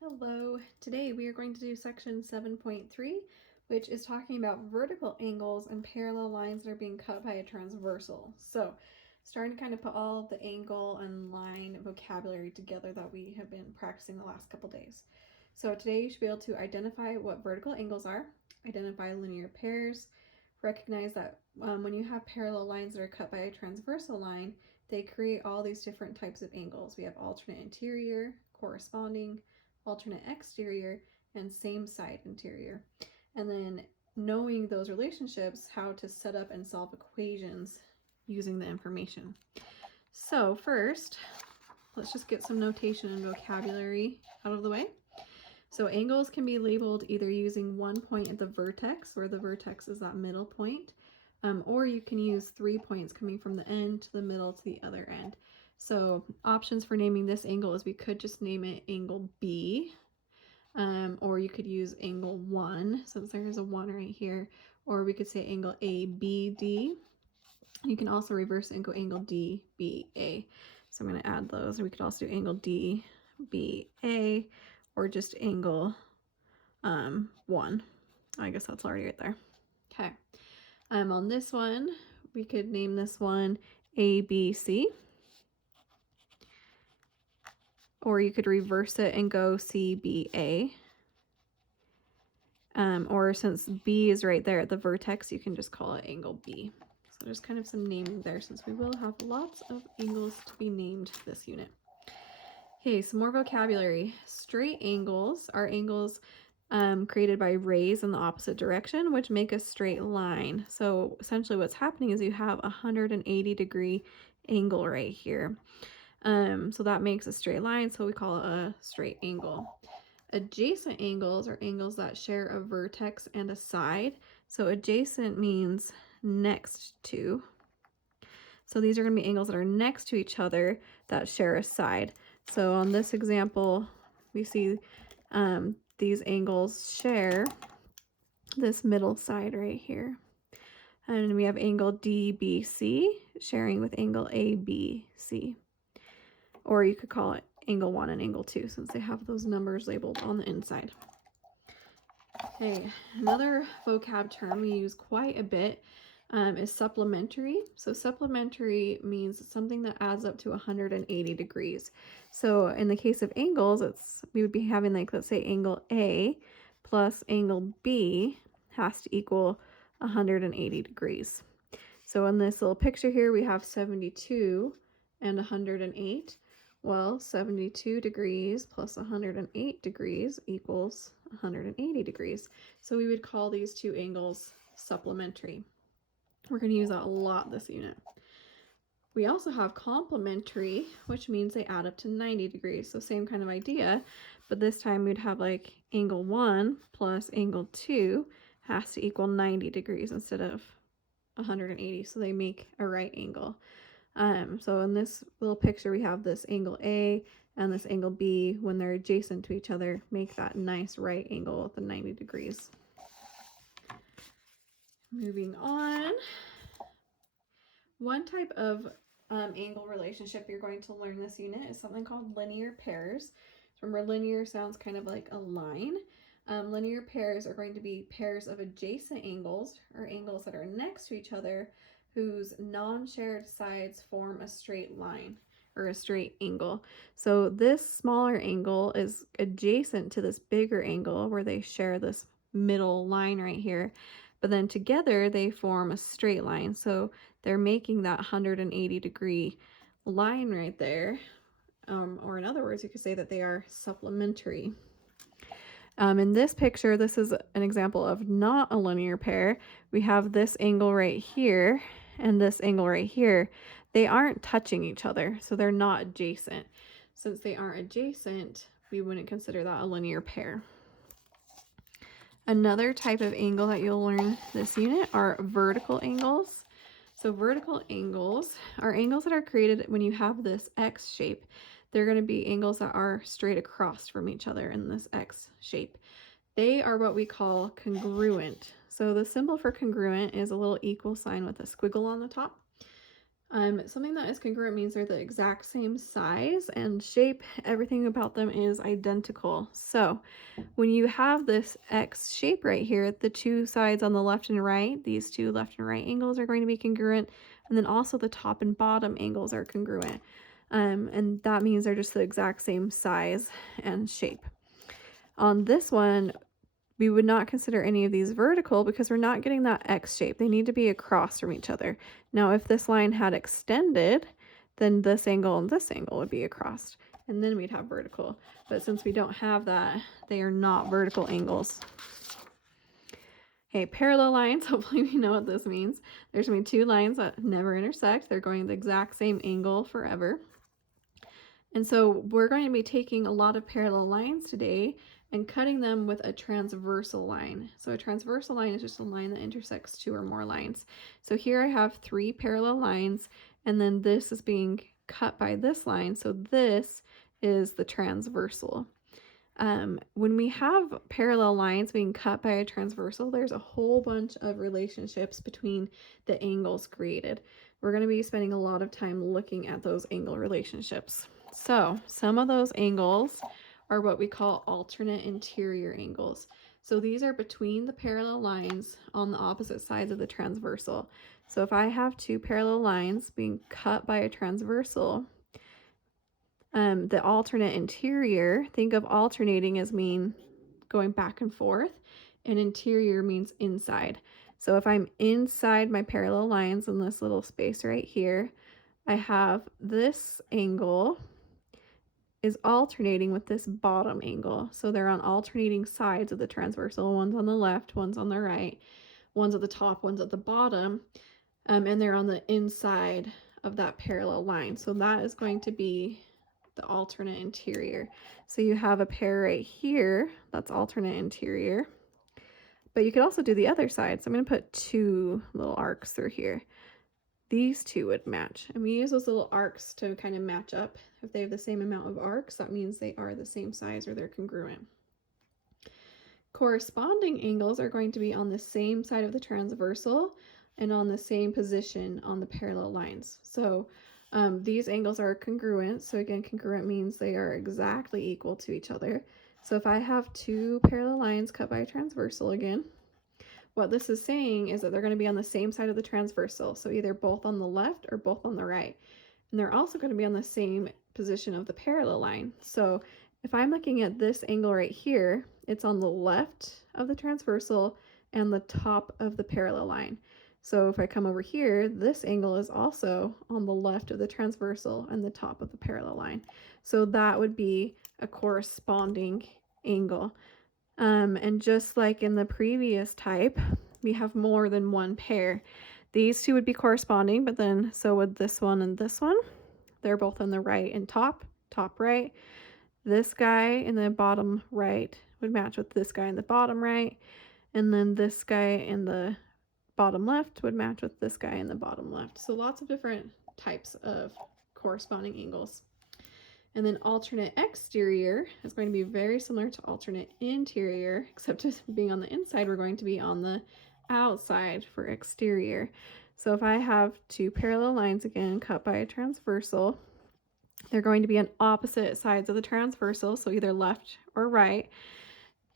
Hello, today we are going to do section 7.3, which is talking about vertical angles and parallel lines that are being cut by a transversal. So, starting to kind of put all of the angle and line vocabulary together that we have been practicing the last couple days. So, today you should be able to identify what vertical angles are, identify linear pairs, recognize that when you have parallel lines that are cut by a transversal line, they create all these different types of angles. We have alternate interior, corresponding, alternate exterior, and same side interior. And then knowing those relationships, how to set up and solve equations using the information. So first, let's just get some notation and vocabulary out of the way. So angles can be labeled either using one point at the vertex, where the vertex is that middle point, or you can use 3 points coming from the end to the middle to the other end. So options for naming this angle is we could just name it angle B, or you could use angle 1, since there's a 1 right here, or we could say angle ABD. You can also reverse and go angle DBA. So I'm going to add those. Or we could also do angle DBA, or just angle 1. I guess that's already right there. Okay. On this one, we could name this one ABC. Or you could reverse it and go CBA. Or since B is right there at the vertex, you can just call it angle B. So there's kind of some naming there, since we will have lots of angles to be named this unit. Okay, some more vocabulary. Straight angles are angles created by rays in the opposite direction, which make a straight line. So essentially what's happening is you have a 180-degree angle right here. So that makes a straight line, so we call it a straight angle. Adjacent angles are angles that share a vertex and a side. So adjacent means next to. So these are going to be angles that are next to each other that share a side. So on this example, we see these angles share this middle side right here. And we have angle DBC sharing with angle ABC. Or you could call it angle 1 and angle 2, since they have those numbers labeled on the inside. Okay, another vocab term we use quite a bit is supplementary. So supplementary means something that adds up to 180 degrees. So in the case of angles, we would be having, like, let's say angle A plus angle B has to equal 180 degrees. So in this little picture here, we have 72 and 108. Well, 72 degrees plus 108 degrees equals 180 degrees. So we would call these two angles supplementary. We're going to use that a lot this unit. We also have complementary, which means they add up to 90 degrees. So same kind of idea, but this time we'd have like angle 1 plus angle 2 has to equal 90 degrees instead of 180. So they make a right angle. So in this little picture, we have this angle A and this angle B. When they're adjacent to each other, make that nice right angle with the 90 degrees. Moving on. One type of angle relationship you're going to learn this unit is something called linear pairs. Remember, linear sounds kind of like a line. Linear pairs are going to be pairs of adjacent angles, or angles that are next to each other, whose non-shared sides form a straight line or a straight angle. So this smaller angle is adjacent to this bigger angle where they share this middle line right here, but then together they form a straight line. So they're making that 180-degree line right there. Or in other words, you could say that they are supplementary. In this picture, this is an example of not a linear pair. We have this angle right here and this angle right here. They aren't touching each other, so they're not adjacent. Since they aren't adjacent, we wouldn't consider that a linear pair. Another type of angle that you'll learn this unit are vertical angles. So vertical angles are angles that are created when you have this X shape. They're going to be angles that are straight across from each other in this X shape. They are what we call congruent. So the symbol for congruent is a little equal sign with a squiggle on the top. Something that is congruent means they're the exact same size and shape. Everything about them is identical. So when you have this X shape right here, the two sides on the left and right, these two left and right angles are going to be congruent. And then also the top and bottom angles are congruent. And that means they're just the exact same size and shape. On this one, we would not consider any of these vertical because we're not getting that X shape. They need to be across from each other. Now, if this line had extended, then this angle and this angle would be across, and then we'd have vertical. But since we don't have that, they are not vertical angles. Okay, parallel lines, hopefully we know what this means. There's going to be two lines that never intersect. They're going the exact same angle forever. And so we're going to be taking a lot of parallel lines today and cutting them with a transversal line. So a transversal line is just a line that intersects two or more lines. So here I have three parallel lines, and then this is being cut by this line. So this is the transversal. When we have parallel lines being cut by a transversal, there's a whole bunch of relationships between the angles created. We're going to be spending a lot of time looking at those angle relationships. So some of those angles are what we call alternate interior angles. So these are between the parallel lines on the opposite sides of the transversal. So if I have two parallel lines being cut by a transversal, the alternate interior, think of alternating as mean going back and forth, and interior means inside. So if I'm inside my parallel lines in this little space right here, I have this angle is alternating with this bottom angle. So they're on alternating sides of the transversal. One's on the left, one's on the right, one's at the top, one's at the bottom, and they're on the inside of that parallel line. So that is going to be the alternate interior. So you have a pair right here, that's alternate interior. But you could also do the other side. So I'm going to put two little arcs through here. These two would match. And we use those little arcs to kind of match up. If they have the same amount of arcs, that means they are the same size or they're congruent. Corresponding angles are going to be on the same side of the transversal and on the same position on the parallel lines. So these angles are congruent. So again, congruent means they are exactly equal to each other. So if I have two parallel lines cut by a transversal again, what this is saying is that they're going to be on the same side of the transversal. So either both on the left or both on the right. And they're also going to be on the same position of the parallel line. So if I'm looking at this angle right here, it's on the left of the transversal and the top of the parallel line. So if I come over here, this angle is also on the left of the transversal and the top of the parallel line. So that would be a corresponding angle. And just like in the previous type, we have more than one pair. These two would be corresponding, but then so would this one and this one. They're both on the right and top right. This guy in the bottom right would match with this guy in the bottom right. And then this guy in the bottom left would match with this guy in the bottom left. So lots of different types of corresponding angles. And then alternate exterior is going to be very similar to alternate interior, except being on the inside, we're going to be on the outside for exterior. So if I have two parallel lines again cut by a transversal, they're going to be on opposite sides of the transversal, so either left or right.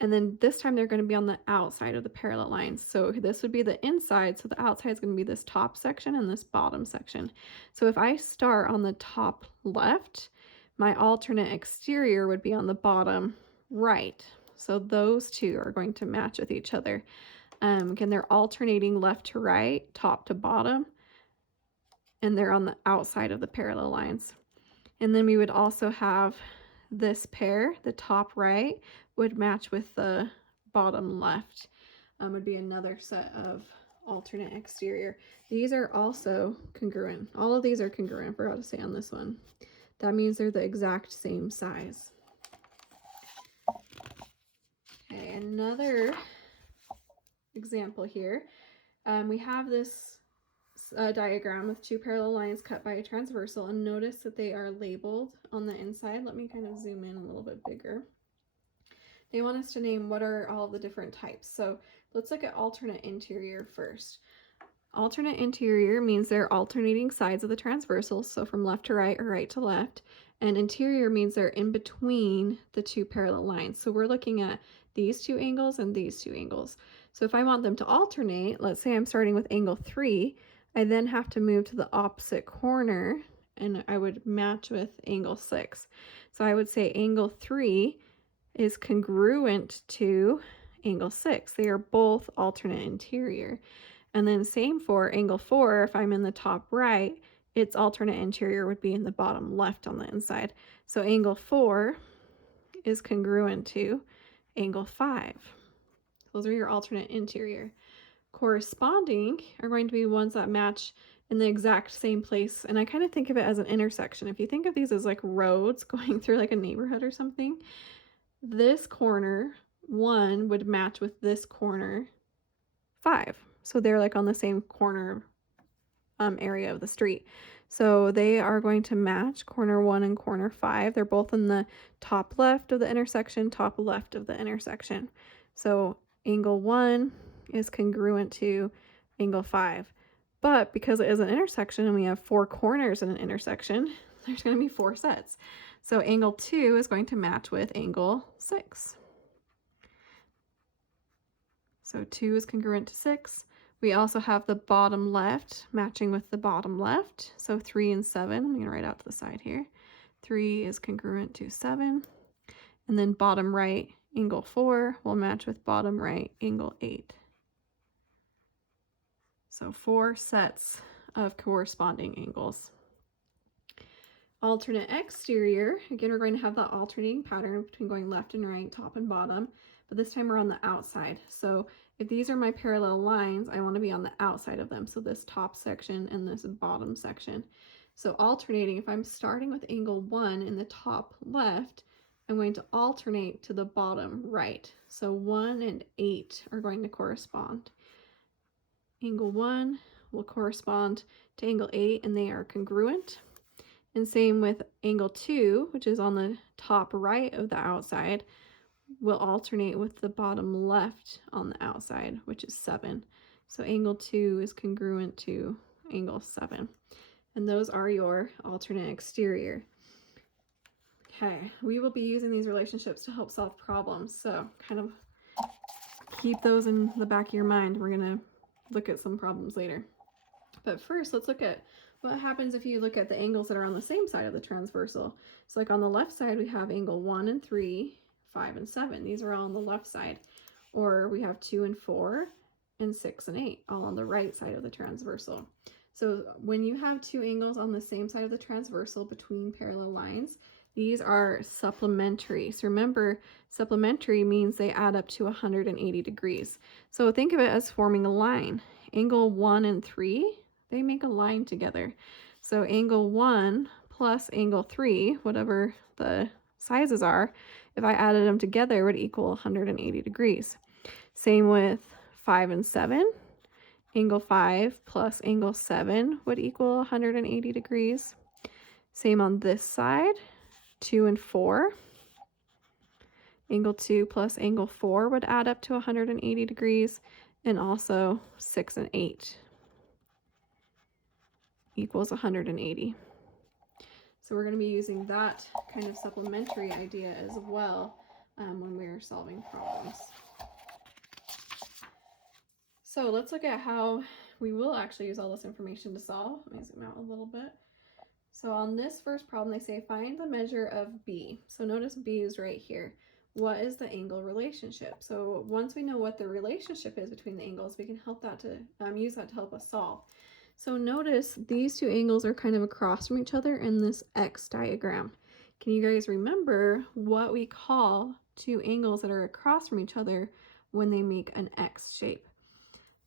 And then this time they're going to be on the outside of the parallel lines. So this would be the inside, so the outside is going to be this top section and this bottom section. So if I start on the top left, my alternate exterior would be on the bottom right. So those two are going to match with each other. Again, they're alternating left to right, top to bottom, and they're on the outside of the parallel lines. And then we would also have this pair, the top right would match with the bottom left. Would be another set of alternate exterior. These are also congruent. All of these are congruent, I forgot to say on this one. That means they're the exact same size. Okay, another example here. We have this diagram with two parallel lines cut by a transversal, and notice that they are labeled on the inside. Let me kind of zoom in a little bit bigger. They want us to name what are all the different types. So let's look at alternate interior first. Alternate interior means they're alternating sides of the transversal, so from left to right or right to left. And interior means they're in between the two parallel lines. So we're looking at these two angles and these two angles. So if I want them to alternate, let's say I'm starting with angle 3, I then have to move to the opposite corner and I would match with angle 6. So I would say angle 3 is congruent to angle 6. They are both alternate interior. And then same for angle 4, if I'm in the top right, its alternate interior would be in the bottom left on the inside. So angle 4 is congruent to angle 5. Those are your alternate interior. Corresponding are going to be ones that match in the exact same place. And I kind of think of it as an intersection. If you think of these as like roads going through like a neighborhood or something, this corner 1 would match with this corner 5. So they're like on the same corner area of the street. So they are going to match corner 1 and corner 5. They're both in the top left of the intersection, top left of the intersection. So angle 1 is congruent to angle 5. But because it is an intersection and we have 4 corners in an intersection, there's going to be 4 sets. So angle 2 is going to match with angle 6. So 2 is congruent to 6. We also have the bottom left matching with the bottom left. So 3 and 7, I'm going to write out to the side here. 3 is congruent to 7. And then bottom right, angle 4 will match with bottom right, angle 8. So 4 sets of corresponding angles. Alternate exterior, again, we're going to have that alternating pattern between going left and right, top and bottom, but this time we're on the outside. So if these are my parallel lines, I want to be on the outside of them. So this top section and this bottom section. So alternating, if I'm starting with angle 1 in the top left, I'm going to alternate to the bottom right. So 1 and 8 are going to correspond. Angle 1 will correspond to angle 8 and they are congruent. And same with angle 2, which is on the top right of the outside, will alternate with the bottom left on the outside, which is 7. So angle 2 is congruent to angle 7. And those are your alternate exterior. Okay, we will be using these relationships to help solve problems. So kind of keep those in the back of your mind. We're going to look at some problems later. But first, let's look at what happens if you look at the angles that are on the same side of the transversal. So like on the left side, we have angle 1 and 3, 5 and 7. These are all on the left side. Or we have 2 and 4, and 6 and 8, all on the right side of the transversal. So when you have two angles on the same side of the transversal between parallel lines, these are supplementary. So remember, supplementary means they add up to 180 degrees. So think of it as forming a line. Angle 1 and 3, they make a line together. So angle 1 plus angle 3, whatever the sizes are, if I added them together, would equal 180 degrees. Same with 5 and 7. Angle 5 plus angle 7 would equal 180 degrees. Same on this side. 2 and 4. Angle 2 plus angle 4 would add up to 180 degrees. And also 6 and 8 equals 180. So we're going to be using that kind of supplementary idea as well when we're solving problems. So let's look at how we will actually use all this information to solve. Let me zoom out a little bit. So on this first problem, they say find the measure of B. So notice B is right here. What is the angle relationship? So once we know what the relationship is between the angles, we can help that to use that to help us solve. So notice these two angles are kind of across from each other in this X diagram. Can you guys remember what we call two angles that are across from each other when they make an X shape?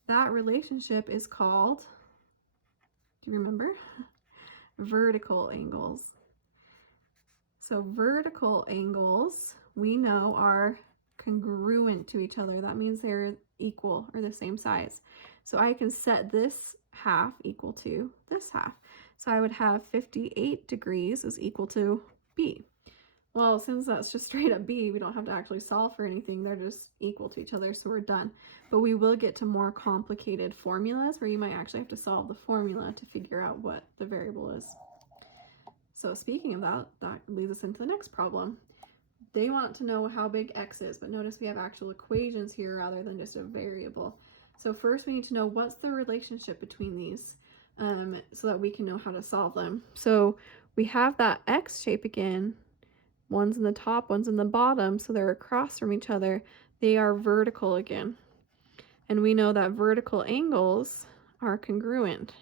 That relationship is called, do you remember? Vertical angles. So vertical angles we know are congruent to each other. That means they're equal or the same size. So I can set this half equal to this half. So I would have 58 degrees is equal to B. Well, since that's just straight up b, we don't have to actually solve for anything. They're just equal to each other, so we're done. But we will get to more complicated formulas where you might actually have to solve the formula to figure out what the variable is. So speaking of that, that leads us into the next problem. They want to know how big x is, but notice we have actual equations here rather than just a variable. So first we need to know what's the relationship between these so that we can know how to solve them. So we have that x shape again. One's in the top, one's in the bottom, so they're across from each other. They are vertical again. And we know that vertical angles are congruent,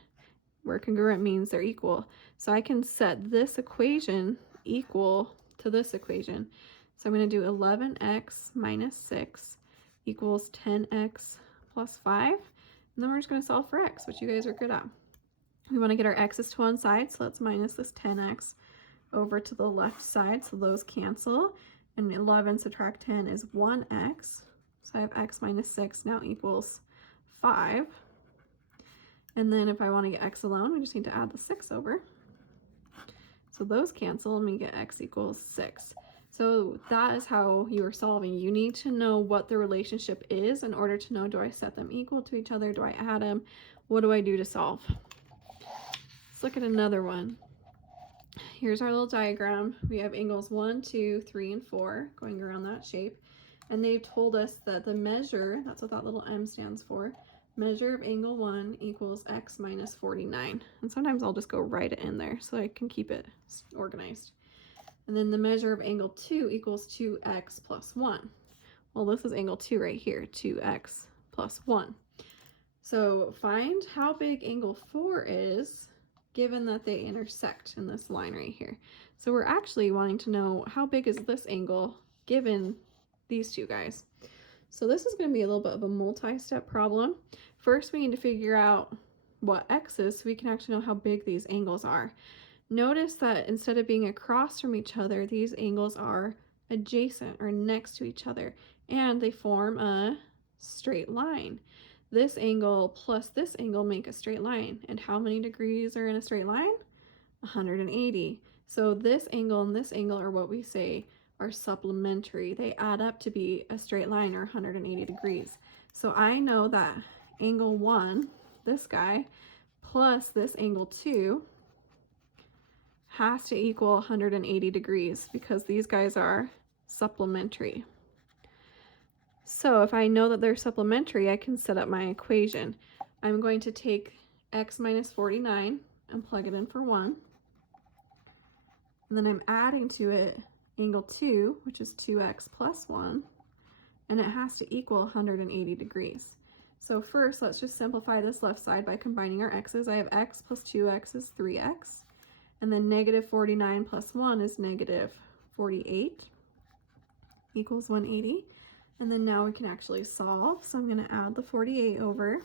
where congruent means they're equal. So I can set this equation equal to this equation. So I'm going to do 11x minus 6 equals 10x plus 5. And then we're just going to solve for x, which you guys are good at. We want to get our x's to one side, so let's minus this 10x over to the left side, so those cancel. And 11 subtract 10 is 1x. So I have x minus 6 now equals 5. And then if I want to get x alone, we just need to add the 6 over. So those cancel and we get x equals 6. So that is how you are solving. You need to know what the relationship is in order to know, do I set them equal to each other? Do I add them? What do I do to solve? Let's look at another one. Here's our little diagram. We have angles 1, 2, 3, and 4 going around that shape. And they've told us that the measure, that's what that little m stands for, measure of angle 1 equals x minus 49. And sometimes I'll just go write it in there so I can keep it organized. And then the measure of angle 2 equals 2x plus 1. Well, this is angle 2 right here, 2x plus 1. So find how big angle 4 is given that they intersect in this line right here. So we're actually wanting to know how big is this angle given these two guys. So this is going to be a little bit of a multi-step problem. First, we need to figure out what x is so we can actually know how big these angles are. Notice that instead of being across from each other, these angles are adjacent or next to each other, and they form a straight line. This angle plus this angle make a straight line. And how many degrees are in a straight line? 180. So this angle and this angle are what we say are supplementary. They add up to be a straight line or 180 degrees. So I know that angle 1, this guy, plus this angle 2 has to equal 180 degrees because these guys are supplementary. So if I know that they're supplementary, I can set up my equation. I'm going to take x minus 49 and plug it in for 1. And then I'm adding to it angle 2, which is 2x plus 1, and it has to equal 180 degrees. So first, let's just simplify this left side by combining our x's. I have x plus 2x is 3x, and then negative 49 plus 1 is negative 48 equals 180. And then now we can actually solve. So I'm going to add the 48 over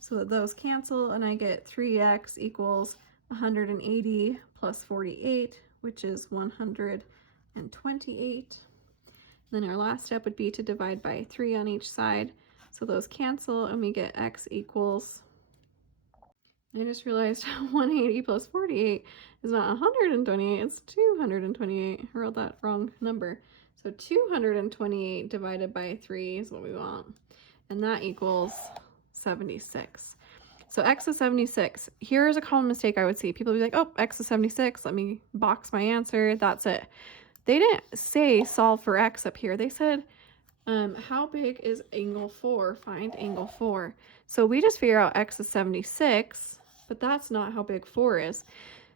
so that those cancel, and I get 3x equals 180 plus 48, which is 128. Then our last step would be to divide by 3 on each side. So those cancel and we get x equals, I just realized 180 plus 48 is not 128, it's 228. I wrote that wrong number. So 228 divided by 3 is what we want. And that equals 76. So x is 76. Here's a common mistake I would see. People would be like, oh, x is 76. Let me box my answer. That's it. They didn't say solve for x up here. They said, how big is angle 4? Find angle 4. So we just figure out x is 76, but that's not how big 4 is.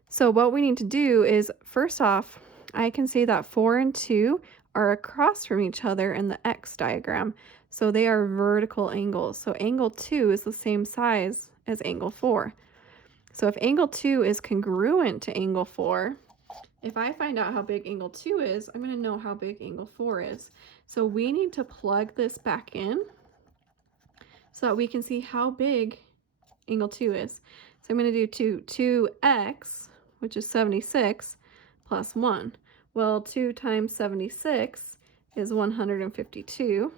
So what we need to do is, first off, I can see that 4 and 2 are across from each other in the x diagram. So they are vertical angles. So angle 2 is the same size as angle 4. So if angle 2 is congruent to angle 4, if I find out how big angle 2 is, I'm going to know how big angle 4 is. So we need to plug this back in so that we can see how big angle 2 is. So I'm going to do 2x, which is 76, plus 1. Well, 2 times 76 is 152,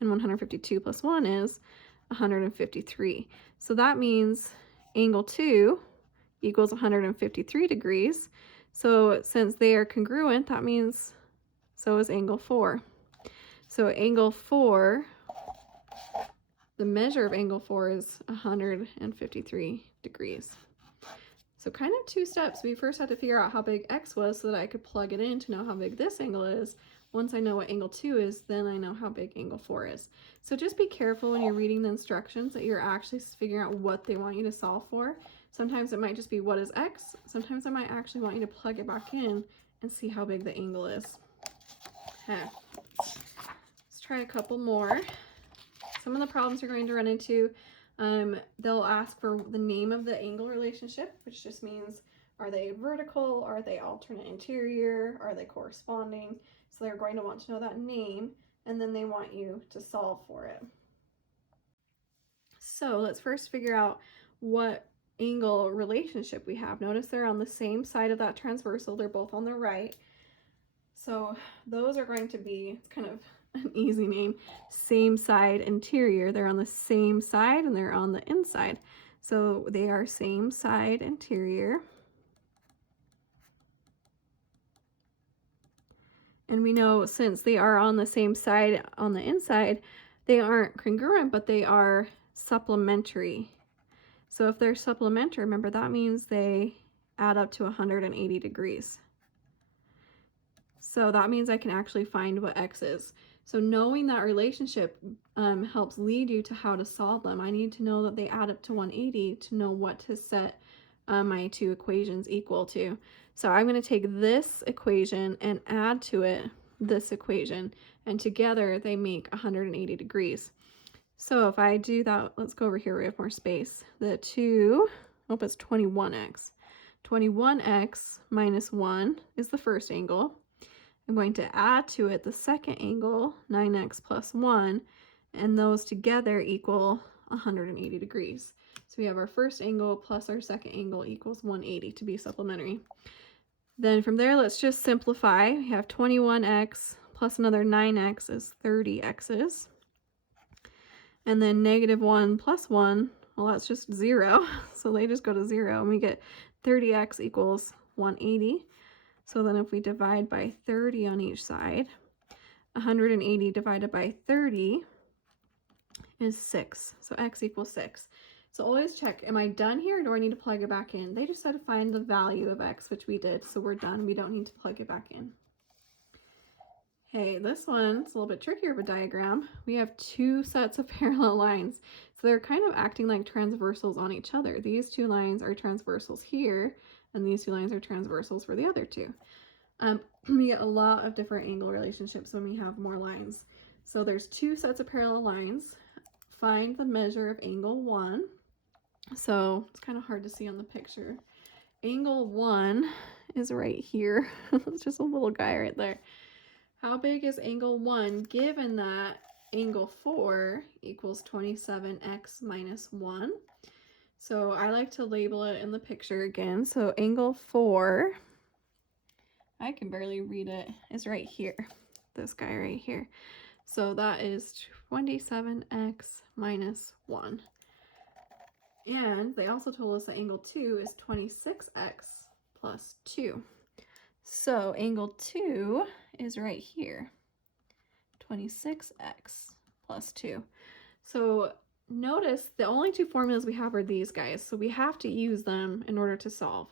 and 152 plus 1 is 153. So that means angle 2 equals 153 degrees. So since they are congruent, that means so is angle 4. So angle 4, the measure of angle 4 is 153 degrees. So kind of two steps. We first had to figure out how big x was so that I could plug it in to know how big this angle is. Once I know what angle 2 is, then I know how big angle 4 is. So just be careful when you're reading the instructions that you're actually figuring out what they want you to solve for. Sometimes it might just be what is x. Sometimes I might actually want you to plug it back in and see how big the angle is. Okay. Let's try a couple more. Some of the problems you're going to run into, they'll ask for the name of the angle relationship, which just means are they vertical, are they alternate interior, are they corresponding? So they're going to want to know that name, and then they want you to solve for it. So let's first figure out what angle relationship we have. Notice they're on the same side of that transversal. They're both on the right. So those are going to be, it's kind of an easy name, same side interior. They're on the same side and they're on the inside. So they are same side interior. And we know since they are on the same side on the inside, they aren't congruent, but they are supplementary. So if they're supplementary, remember that means they add up to 180 degrees. So that means I can actually find what x is. So knowing that relationship helps lead you to how to solve them. I need to know that they add up to 180 to know what to set my two equations equal to. So I'm going to take this equation and add to it this equation, and together they make 180 degrees. So if I do that, let's go over here, we have more space. The 2, oh, it's 21x. 21x minus 1 is the first angle. I'm going to add to it the second angle, 9x plus 1, and those together equal 180 degrees. So we have our first angle plus our second angle equals 180 to be supplementary. Then from there, let's just simplify. We have 21x plus another 9x is 30x's. And then negative 1 plus 1, well, that's just 0. So they just go to 0, and we get 30x equals 180. So then if we divide by 30 on each side, 180 divided by 30 is 6. So x equals 6. So always check, am I done here, or do I need to plug it back in? They just said to find the value of x, which we did, so we're done. We don't need to plug it back in. Okay, this one's a little bit trickier of a diagram. We have two sets of parallel lines. So they're kind of acting like transversals on each other. These two lines are transversals here, and these two lines are transversals for the other two. We get a lot of different angle relationships when we have more lines. So there's two sets of parallel lines. Find the measure of angle 1. So it's kind of hard to see on the picture. Angle 1 is right here. It's just a little guy right there. How big is angle 1 given that angle 4 equals 27x minus 1? So I like to label it in the picture again. So angle 4, I can barely read it, is right here. This guy right here. So that is 27x minus 1. And they also told us that angle 2 is 26x plus 2. So angle 2 is right here, 26x plus 2. So notice the only two formulas we have are these guys, so we have to use them in order to solve.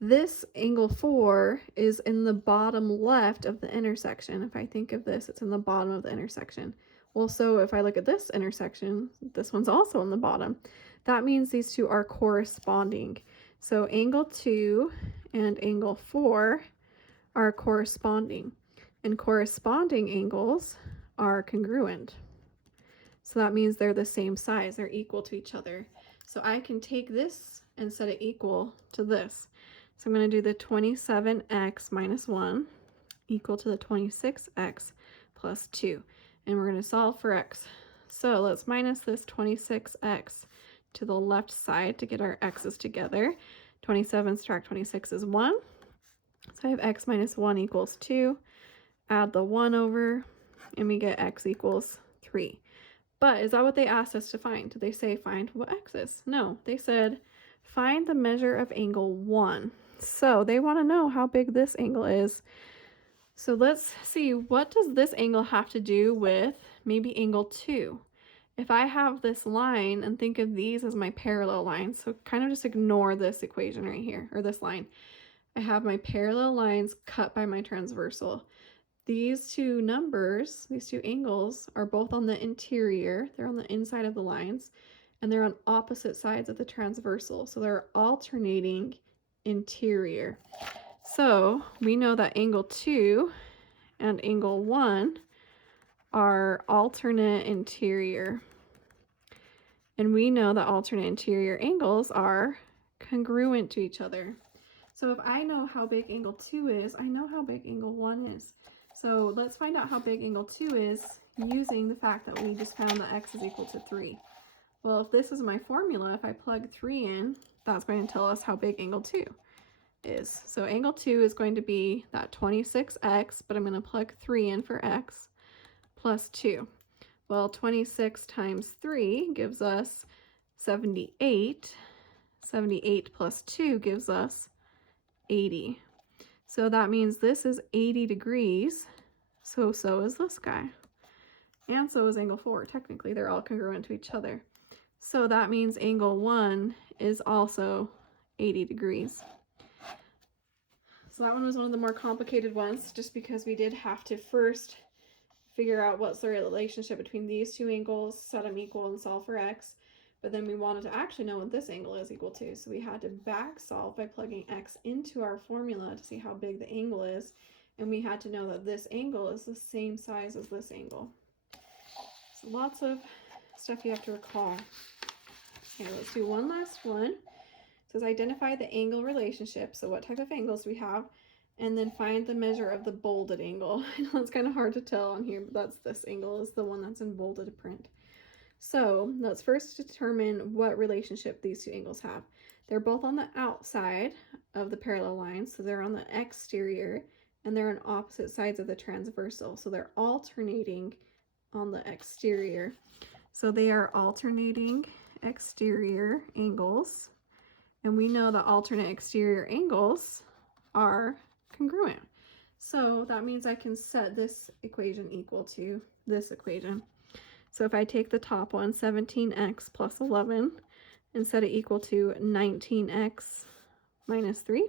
This angle 4 is in the bottom left of the intersection. If I think of this, it's in the bottom of the intersection. Well, so if I look at this intersection, this one's also in the bottom. That means these two are corresponding. So angle 2 and angle 4 are corresponding, and corresponding angles are congruent. So that means they're the same size, they're equal to each other. So I can take this and set it equal to this. So I'm going to do the 27x minus 1 equal to the 26x plus 2. And we're going to solve for x. So let's minus this 26x to the left side to get our x's together. 27 subtract 26 is 1. So I have x minus 1 equals 2. Add the 1 over, and we get x equals 3. But is that what they asked us to find? Did they say find what x is? No, they said find the measure of angle 1. So they want to know how big this angle is. So let's see, what does this angle have to do with maybe angle 2? If I have this line and think of these as my parallel lines, so kind of just ignore this equation right here, or this line. I have my parallel lines cut by my transversal. These two numbers, these two angles, are both on the interior. They're on the inside of the lines, and they're on opposite sides of the transversal. So they're alternating interior. So we know that angle 2 and angle 1 are alternate interior. And we know that alternate interior angles are congruent to each other. So if I know how big angle 2 is, I know how big angle 1 is. So let's find out how big angle 2 is using the fact that we just found that x is equal to 3. Well, if this is my formula, if I plug 3 in, that's going to tell us how big angle 2 is. So angle 2 is going to be that 26x, but I'm going to plug 3 in for x, plus 2. Well, 26 times 3 gives us 78. 78 plus 2 gives us 80. So that means this is 80 degrees. So is this guy. And so is angle 4. Technically, they're all congruent to each other. So that means angle 1 is also 80 degrees. So that one was one of the more complicated ones, just because we did have to first figure out what's the relationship between these two angles, set them equal, and solve for x. But then we wanted to actually know what this angle is equal to. So we had to back solve by plugging x into our formula to see how big the angle is. And we had to know that this angle is the same size as this angle. So lots of stuff you have to recall. Okay, let's do one last one. It says identify the angle relationship. So what type of angles do we have? And then find the measure of the bolded angle. I know it's kind of hard to tell on here, but that's this angle is the one that's in bolded print. So let's first determine what relationship these two angles have. They're both on the outside of the parallel lines, so they're on the exterior, and they're on opposite sides of the transversal, so they're alternating on the exterior. So they are alternating exterior angles, and we know that alternate exterior angles are congruent. So that means I can set this equation equal to this equation. So if I take the top one, 17x plus 11, and set it equal to 19x minus 3.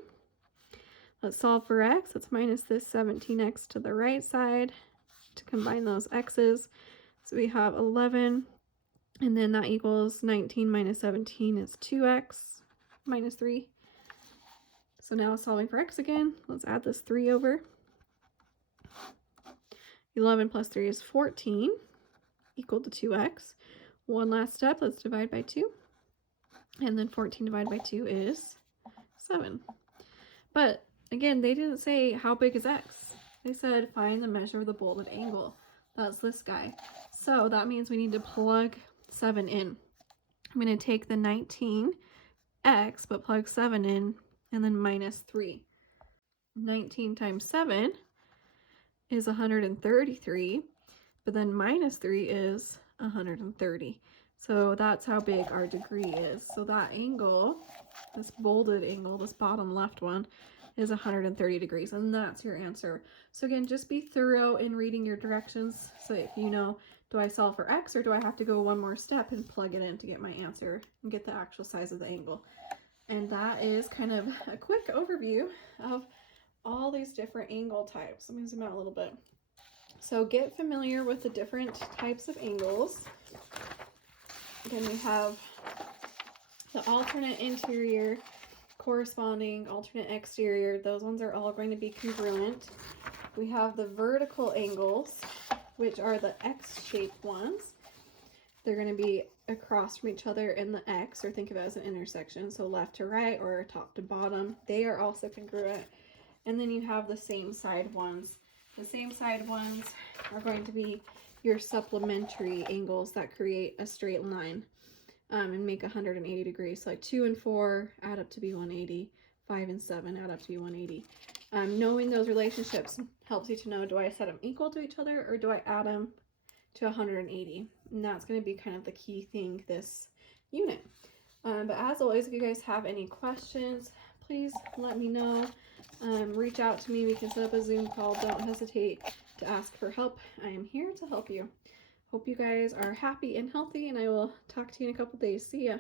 Let's solve for x. Let's minus this 17x to the right side to combine those x's. So we have 11, and then that equals 19 minus 17 is 2x minus 3. So now solving for x again, let's add this 3 over. 11 plus 3 is 14, equal to 2x. One last step, let's divide by 2. And then 14 divided by 2 is 7. But again, they didn't say how big is x. They said find the measure of the bolded angle. That's this guy. So that means we need to plug 7 in. I'm going to take the 19x, but plug 7 in, and then minus 3. 19 times 7 is 133, but then minus 3 is 130. So that's how big our degree is. So that angle, this bolded angle, this bottom left one, is 130 degrees, and that's your answer. So again, just be thorough in reading your directions. So if you know, do I solve for x, or do I have to go one more step and plug it in to get my answer and get the actual size of the angle? And that is kind of a quick overview of all these different angle types. Let me zoom out a little bit. So get familiar with the different types of angles. Again, we have the alternate interior, corresponding alternate exterior. Those ones are all going to be congruent. We have the vertical angles, which are the X-shaped ones. They're going to be across from each other in the X, or think of it as an intersection, so left to right or top to bottom. They are also congruent. And then you have the same side ones. The same side ones are going to be your supplementary angles that create a straight line and make 180 degrees. So like 2 and 4 add up to be 180. 5 and 7 add up to be 180. Knowing those relationships helps you to know, do I set them equal to each other, or do I add them to 180? And that's going to be kind of the key thing this unit. But as always, if you guys have any questions, please let me know. Reach out to me. We can set up a Zoom call. Don't hesitate to ask for help. I am here to help you. Hope you guys are happy and healthy, and I will talk to you in a couple days. See ya.